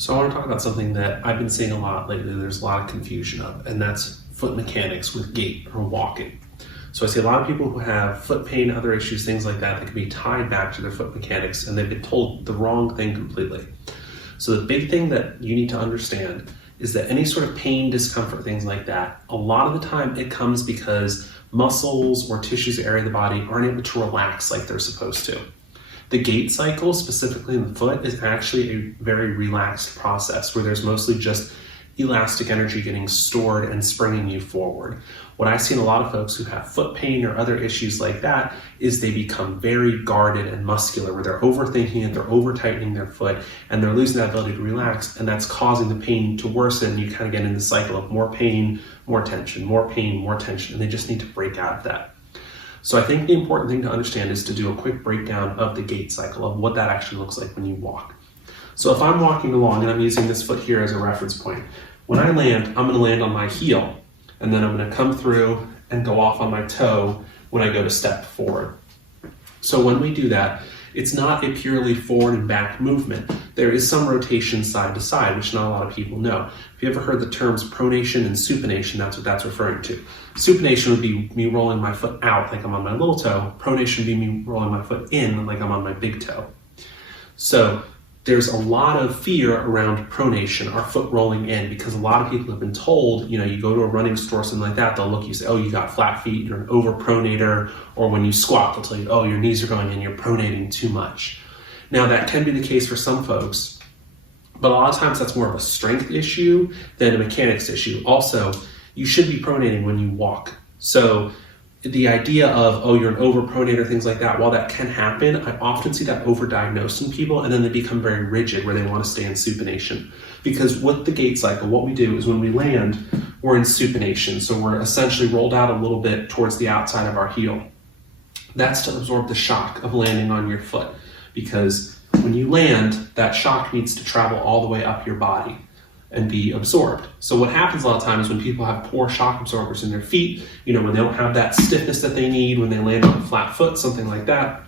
So I want to talk about something that I've been seeing a lot lately. There's a lot of confusion of, and that's foot mechanics with gait or walking. So I see a lot of people who have foot pain, other issues, things like that can be tied back to their foot mechanics, and they've been told the wrong thing completely. So the big thing that you need to understand is that any sort of pain, discomfort, things like that, a lot of the time it comes because muscles or tissues or area of the body aren't able to relax like they're supposed to. The gait cycle, specifically in the foot, is actually a very relaxed process where there's mostly just elastic energy getting stored and springing you forward. What I see in a lot of folks who have foot pain or other issues like that is they become very guarded and muscular, where they're overthinking it, they're over-tightening their foot, and they're losing that ability to relax, and that's causing the pain to worsen. You kind of get in the cycle of more pain, more tension, more pain, more tension, and they just need to break out of that. So I think the important thing to understand is to do a quick breakdown of the gait cycle, of what that actually looks like when you walk. So if I'm walking along, and I'm using this foot here as a reference point, when I land, I'm going to land on my heel, and then I'm going to come through and go off on my toe when I go to step forward. So when we do that, it's not a purely forward and back movement. There is some rotation side to side, which not a lot of people know. If you ever heard the terms pronation and supination, that's what that's referring to. Supination would be me rolling my foot out like I'm on my little toe. Pronation would be me rolling my foot in like I'm on my big toe. So there's a lot of fear around pronation, our foot rolling in, because a lot of people have been told, you go to a running store, something like that, they'll look, you say, oh, you got flat feet, you're an overpronator, or when you squat, they'll tell you, oh, your knees are going in, you're pronating too much. Now, that can be the case for some folks, but a lot of times that's more of a strength issue than a mechanics issue. Also, you should be pronating when you walk. So the idea of, oh, you're an overpronator, things like that, while that can happen, I often see that overdiagnosed in people, and then they become very rigid where they want to stay in supination. Because with the gait cycle, what we do is when we land, we're in supination. So we're essentially rolled out a little bit towards the outside of our heel. That's to absorb the shock of landing on your foot. Because when you land, that shock needs to travel all the way up your body and be absorbed. So what happens a lot of times when people have poor shock absorbers in their feet, when they don't have that stiffness that they need, when they land on a flat foot, something like that,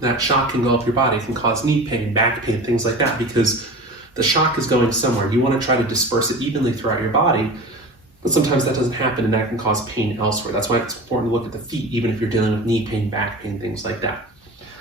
that shock can go up your body. It can cause knee pain, back pain, things like that, because the shock is going somewhere. You want to try to disperse it evenly throughout your body, but sometimes that doesn't happen, and that can cause pain elsewhere. That's why it's important to look at the feet, even if you're dealing with knee pain, back pain, things like that.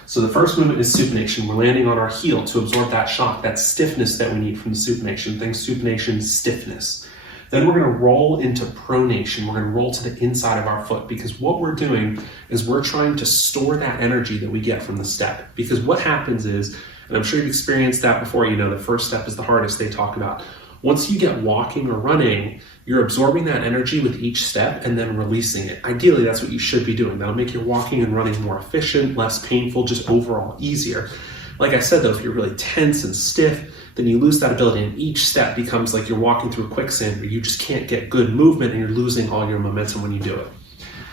So the first movement is supination. We're landing on our heel to absorb that shock, that stiffness that we need from the supination. Think supination, stiffness. Then we're going to roll into pronation. We're going to roll to the inside of our foot, because what we're doing is we're trying to store that energy that we get from the step. Because what happens is, and I'm sure you've experienced that before, the first step is the hardest they talk about. Once you get walking or running, you're absorbing that energy with each step and then releasing it. Ideally, that's what you should be doing. That'll make your walking and running more efficient, less painful, just overall easier. Like I said, though, if you're really tense and stiff, then you lose that ability, and each step becomes like you're walking through a quicksand where you just can't get good movement and you're losing all your momentum when you do it.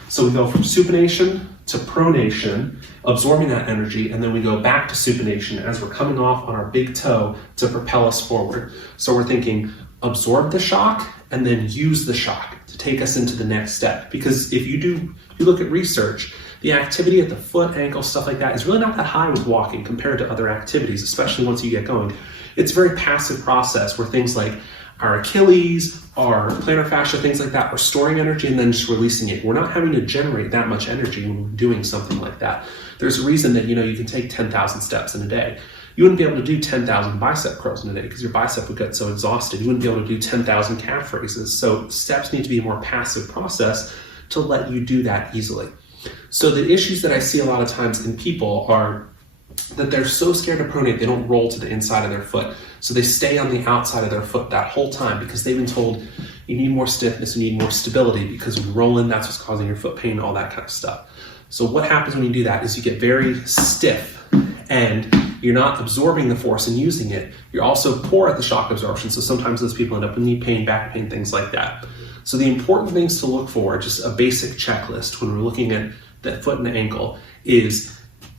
So we go from supination to pronation, absorbing that energy, and then we go back to supination as we're coming off on our big toe to propel us forward. So we're thinking, absorb the shock and then use the shock to take us into the next step. Because if you look at research, the activity at the foot, ankle, stuff like that is really not that high with walking compared to other activities, especially once you get going. It's a very passive process where things like our Achilles, our plantar fascia, things like that, are storing energy and then just releasing it. We're not having to generate that much energy when we're doing something like that. There's a reason that, you can take 10,000 steps in a day. You wouldn't be able to do 10,000 bicep curls in a day because your bicep would get so exhausted. You wouldn't be able to do 10,000 calf raises. So steps need to be a more passive process to let you do that easily. So the issues that I see a lot of times in people are that they're so scared to pronate, they don't roll to the inside of their foot. So they stay on the outside of their foot that whole time because they've been told you need more stiffness, you need more stability, because when you roll in, that's what's causing your foot pain, all that kind of stuff. So what happens when you do that is you get very stiff and you're not absorbing the force and using it. You're also poor at the shock absorption. So sometimes those people end up with knee pain, back pain, things like that. So the important things to look for, just a basic checklist when we're looking at the foot and the ankle, is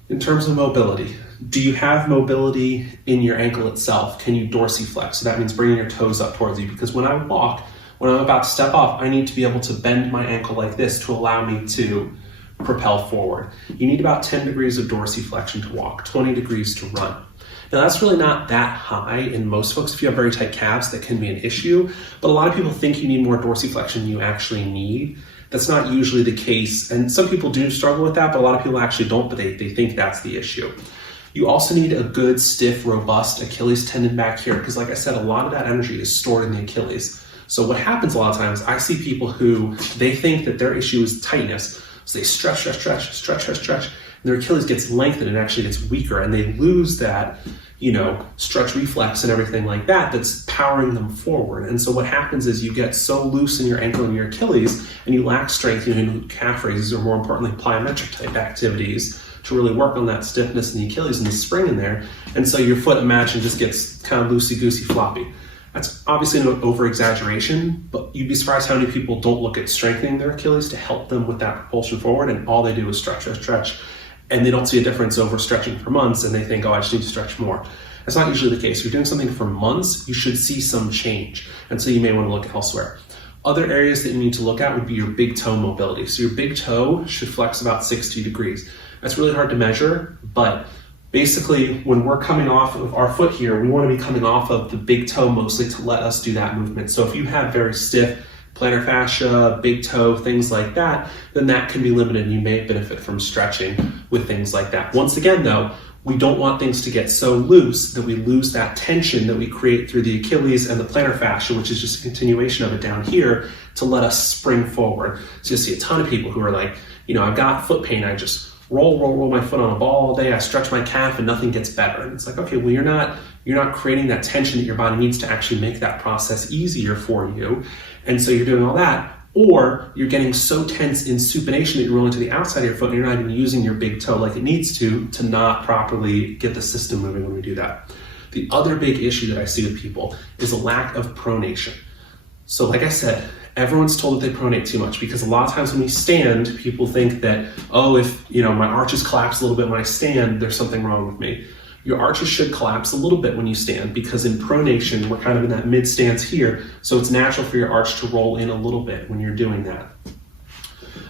in terms of mobility. Do you have mobility in your ankle itself? Can you dorsiflex? So that means bringing your toes up towards you. Because when I walk, when I'm about to step off, I need to be able to bend my ankle like this to allow me to propel forward. You need about 10 degrees of dorsiflexion to walk, 20 degrees to run. Now that's really not that high in most folks. If you have very tight calves, that can be an issue, but a lot of people think you need more dorsiflexion than you actually need. That's not usually the case, and some people do struggle with that, but a lot of people actually don't, but they think that's the issue. You also need a good, stiff, robust Achilles tendon back here, because like I said, a lot of that energy is stored in the Achilles. So what happens a lot of times, I see people who, they think that their issue is tightness, so they stretch, and their Achilles gets lengthened and actually gets weaker, and they lose that, stretch reflex and everything like that that's powering them forward. And so what happens is you get so loose in your ankle and your Achilles, and you lack strength, in calf raises, or more importantly, plyometric type activities to really work on that stiffness in the Achilles and the spring in there. And so your foot, imagine, just gets kind of loosey-goosey floppy. That's obviously an over-exaggeration, but you'd be surprised how many people don't look at strengthening their Achilles to help them with that propulsion forward, and all they do is stretch, and they don't see a difference over stretching for months, and they think, oh, I just need to stretch more. That's not usually the case. If you're doing something for months, you should see some change, and so you may want to look elsewhere. Other areas that you need to look at would be your big toe mobility. So your big toe should flex about 60 degrees. That's really hard to measure, but basically when we're coming off of our foot here, we want to be coming off of the big toe mostly to let us do that movement. So if you have very stiff plantar fascia, big toe, things like that, then that can be limited, and you may benefit from stretching with things like that. Once again though, we don't want things to get so loose that we lose that tension that we create through the Achilles and the plantar fascia, which is just a continuation of it down here, to let us spring forward. So you'll see a ton of people who are like, I've got foot pain, I just roll my foot on a ball all day, I stretch my calf and nothing gets better. And it's like, okay, well, you're not creating that tension that your body needs to actually make that process easier for you. And so you're doing all that, or you're getting so tense in supination that you're rolling to the outside of your foot and you're not even using your big toe like it needs to not properly get the system moving when we do that. The other big issue that I see with people is a lack of pronation. So like I said, everyone's told that they pronate too much, because a lot of times when we stand, people think that, oh, if my arches collapse a little bit when I stand, there's something wrong with me. Your arches should collapse a little bit when you stand, because in pronation, we're kind of in that mid stance here, so it's natural for your arch to roll in a little bit when you're doing that.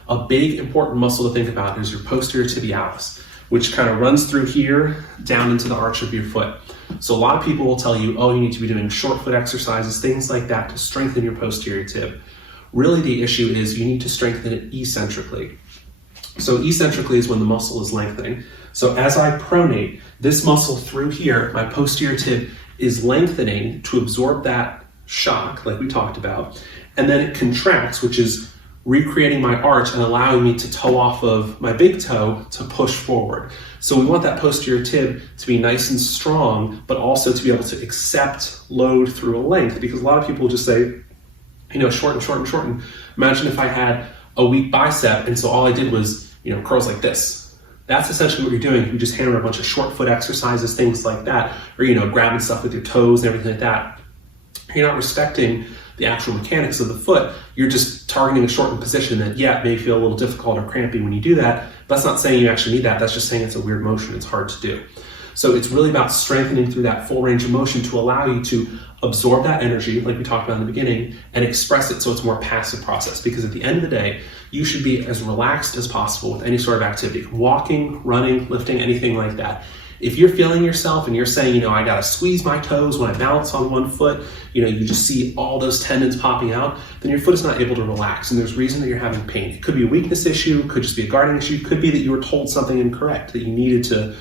A big important muscle to think about is your posterior tibialis, which kind of runs through here down into the arch of your foot. So a lot of people will tell you, oh, you need to be doing short foot exercises, things like that to strengthen your posterior tib. Really the issue is you need to strengthen it eccentrically. So eccentrically is when the muscle is lengthening. So as I pronate, this muscle through here, my posterior tib, is lengthening to absorb that shock like we talked about, and then it contracts, which is recreating my arch and allowing me to toe off of my big toe to push forward. So we want that posterior tib to be nice and strong, but also to be able to accept load through a length, because a lot of people just say, shorten. Imagine if I had a weak bicep, and so all I did was, curls like this. That's essentially what you're doing. You just hammer a bunch of short foot exercises, things like that, or, grabbing stuff with your toes and everything like that. You're not respecting the actual mechanics of the foot. You're just targeting a shortened position that, may feel a little difficult or crampy when you do that. But that's not saying you actually need that. That's just saying it's a weird motion. It's hard to do. So it's really about strengthening through that full range of motion to allow you to absorb that energy, like we talked about in the beginning, and express it so it's a more passive process. Because at the end of the day, you should be as relaxed as possible with any sort of activity. Walking, running, lifting, anything like that. If you're feeling yourself and you're saying, I gotta squeeze my toes when I balance on one foot, you just see all those tendons popping out, then your foot is not able to relax, and there's reason that you're having pain. It could be a weakness issue, it could just be a guarding issue, it could be that you were told something incorrect, that you needed to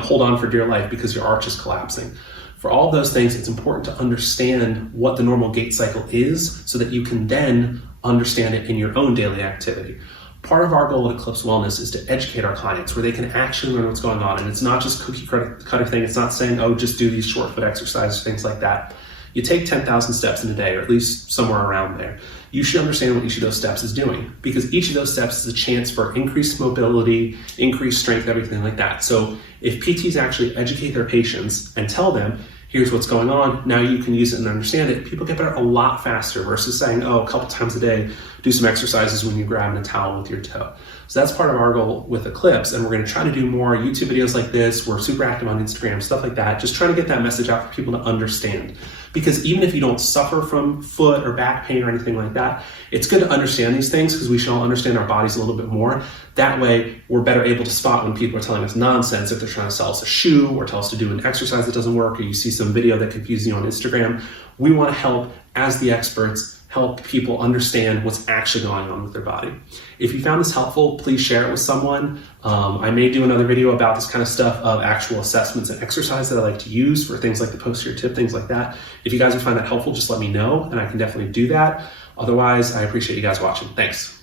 hold on for dear life because your arch is collapsing. For all those things, it's important to understand what the normal gait cycle is so that you can then understand it in your own daily activity. Part of our goal at Eclipse Wellness is to educate our clients where they can actually learn what's going on. And it's not just cookie cutter thing. It's not saying, oh, just do these short foot exercises, things like that. You take 10,000 steps in a day, or at least somewhere around there. You should understand what each of those steps is doing, because each of those steps is a chance for increased mobility, increased strength, everything like that. So if PTs actually educate their patients and tell them, here's what's going on, now you can use it and understand it, people get better a lot faster versus saying, oh, a couple times a day, do some exercises when you're grabbing a towel with your toe. So that's part of our goal with Eclipse, and we're going to try to do more YouTube videos like this. We're super active on Instagram, stuff like that, just trying to get that message out for people to understand. because even if you don't suffer from foot or back pain or anything like that, it's good to understand these things because we should all understand our bodies a little bit more. That way, we're better able to spot when people are telling us nonsense, if they're trying to sell us a shoe or tell us to do an exercise that doesn't work, or you see some video that confuses you on Instagram. We want to help, as the experts, help people understand what's actually going on with their body. If you found this helpful, please share it with someone. I may do another video about this kind of stuff of actual assessments and exercise that I like to use for things like the posterior tip, things like that. If you guys would find that helpful, just let me know and I can definitely do that. Otherwise, I appreciate you guys watching. Thanks.